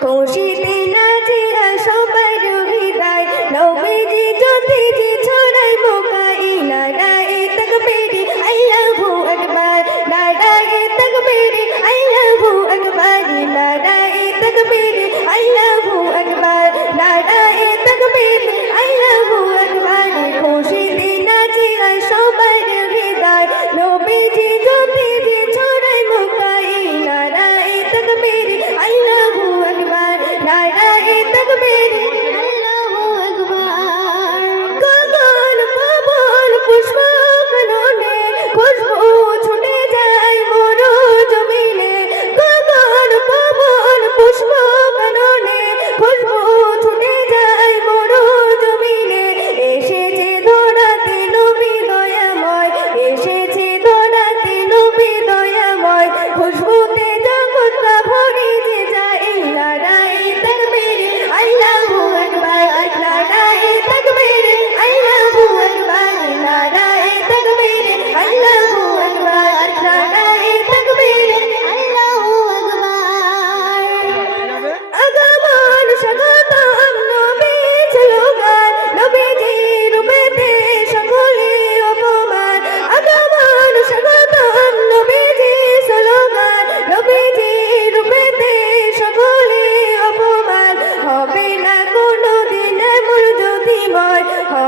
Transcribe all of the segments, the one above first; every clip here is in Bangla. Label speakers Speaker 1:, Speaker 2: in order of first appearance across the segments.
Speaker 1: 空心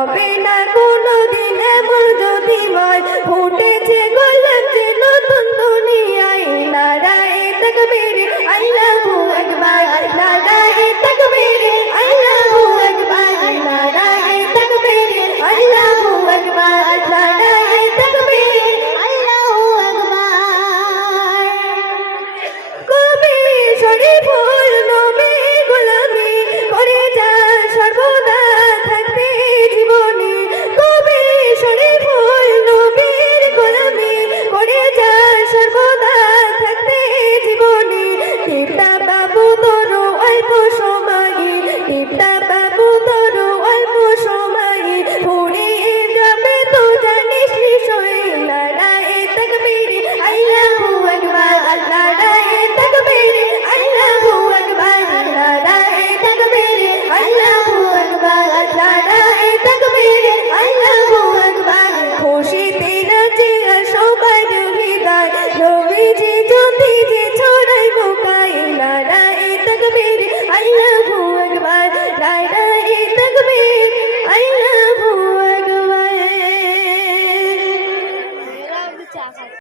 Speaker 2: হবে না কোনো দিন এমন জ্যোতিময় ফুটেছে